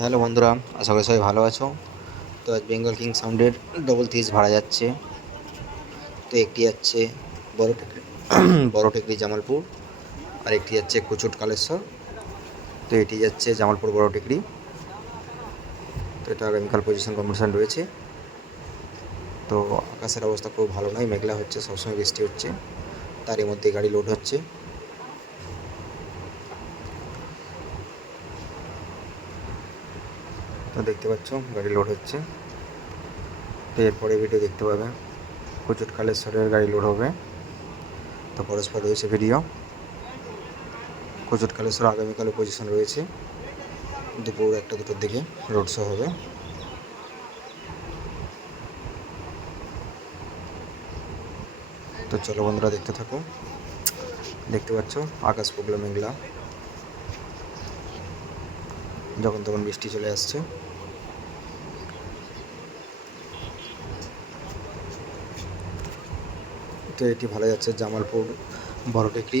Hello বন্ধুরা, আশা করি সবাই ভালো আছো। তো আজ বেঙ্গল কিং সাউন্ডের ডবল থিস ভাড়া যাচ্ছে। তো একটি যাচ্ছে বড় টেকরি বড় টেকরি জামালপুর, আর একটি যাচ্ছে কুচুট কালেশ্বর। তো এটি যাচ্ছে জামালপুর বড় টেকরি। তো এটা আগামীকাল পজিশন কম্পিটিশন রয়েছে। তো আকাশের অবস্থা খুব ভালো নয়, মেঘলা হচ্ছে, সবসময় বৃষ্টি হচ্ছে। তারই মধ্যে গাড়ি লোড হচ্ছে। তো দেখতে পাচ্ছ গাড়ি লোড হচ্ছে। তো এরপরে ভিডিও দেখতে পাবে কুচুট কালেশ্বরের গাড়ি লোড হবে। তো পরস্পর রয়েছে ভিডিও কুচুট কালেশ্বর আগামীকালে পজিশন রয়েছে। দুপুর একটা, দুটোর দিকে রোড শো হবে। তো চলো বন্ধুরা, দেখতে থাকো। দেখতে পাচ্ছ, আকাশ প্রবলেম মেঘলা। যখন তখন বৃষ্টি চলে আসছে। তো এটি ভালো যাচ্ছে জামালপুর বড় টেকরি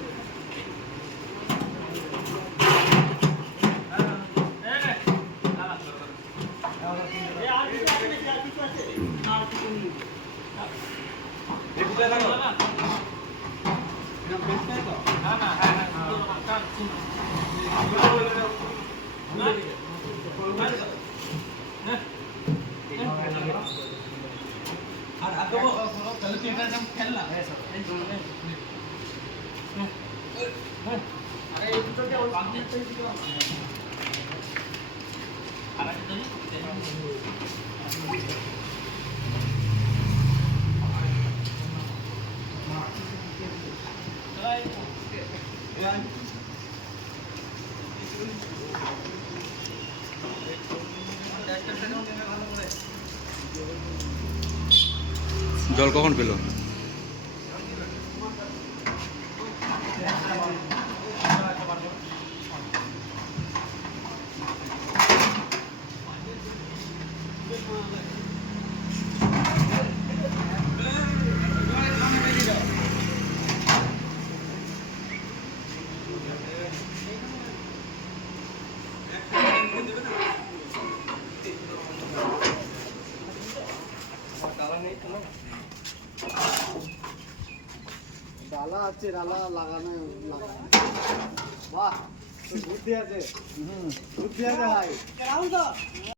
আর আগে তাহলে তিনটা জাম খেললাম আরে এই দুটোকে ওই বাকি দিলাম আর একটা জল কখন পেল? ডালা আছে ডালা লাগানো লাগানো। বাহ বুদ্ধি আছে। বুদ্ধি আছে ভাই।